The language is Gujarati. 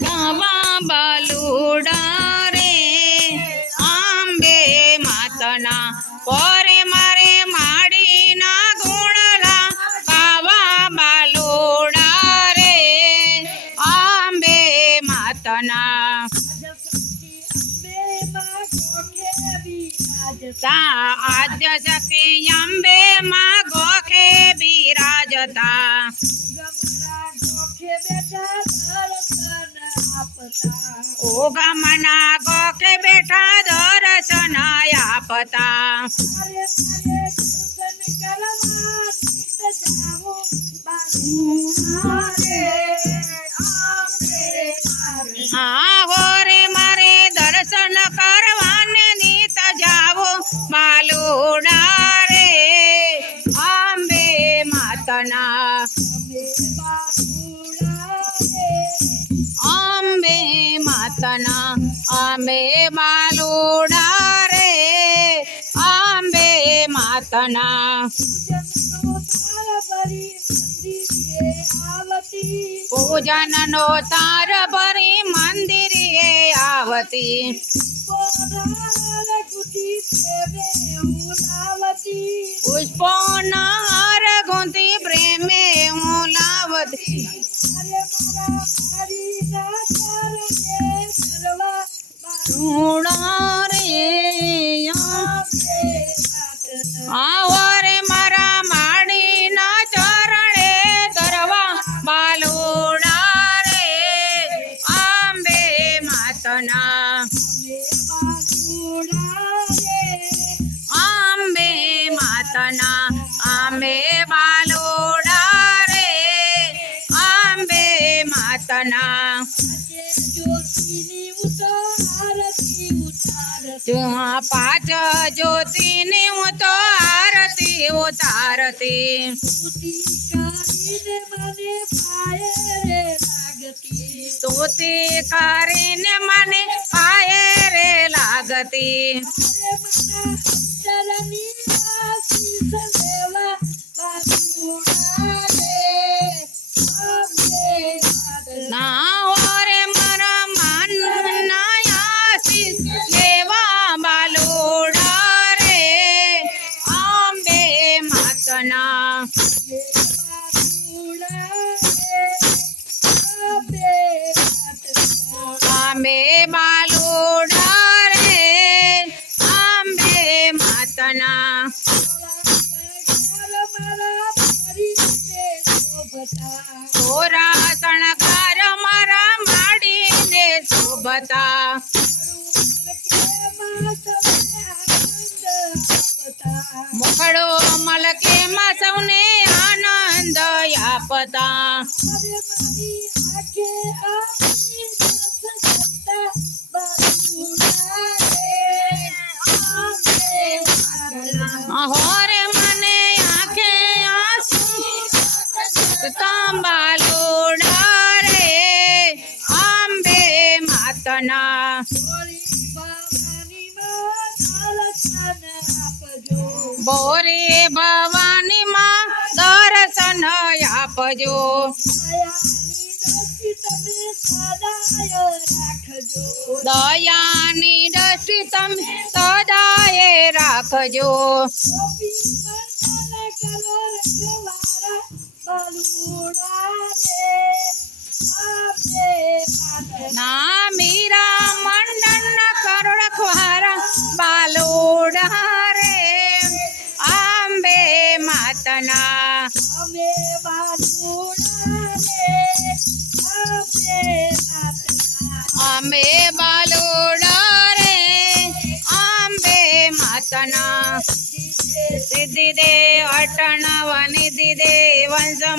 ગાવા બાલુડા રે આંબે માતના પોરે મારે માડીના ગુણલા ગાવા બાલુડા રે આંબે માતના આદ્ય શક્તિ અંબે માં ગોખે બિરાજતા ઓગમના ગોખે બેઠા દર્શન આપતા હા હોરે મારે દર્શન કરવાને નીત જાવો બાલુડા રે અંબે માતના અંબે માતના અંબે બાલુડા રે અંબે માતના પૂજન નો તાર ભરી મંદિરે આવતી પુષ્પો હાર ગુંથી પ્રેમે હું લાવતી આવો રે મારા માડીના ચરણે ધરવા બાલુડા રે અંબે માતના અંબે માતના અંબે બાલુડા રે અંબે માતના પાંચ જ્યોતિની હું તો આરતી ઉતારતી સ્તુતિ કરીને મને પાયે રે લાગતી ના ઓરે મારા માન લેવા બાલુડા રે અંબે માતના અંબે બાલુડા રે અંબે માતના થોરા શણગાર મારા માડીને શોભતા મુખડો મલકે માં સૌને આનંદ આપતા હોરે મને આંખે આંસુ બાલુડા રે અંબે માતના બોરે ભવાની માં દર્શન આપજો દયાની દ્રષ્ટિ તમે સદાય રાખજો ના મીરા મંડન કરોડ ખવારા બાલુડા રે અંબે માતના અંબે બાલુડા રે અંબે માતના સિદ્ધિ દે અટણ વનિધિ દે વંશ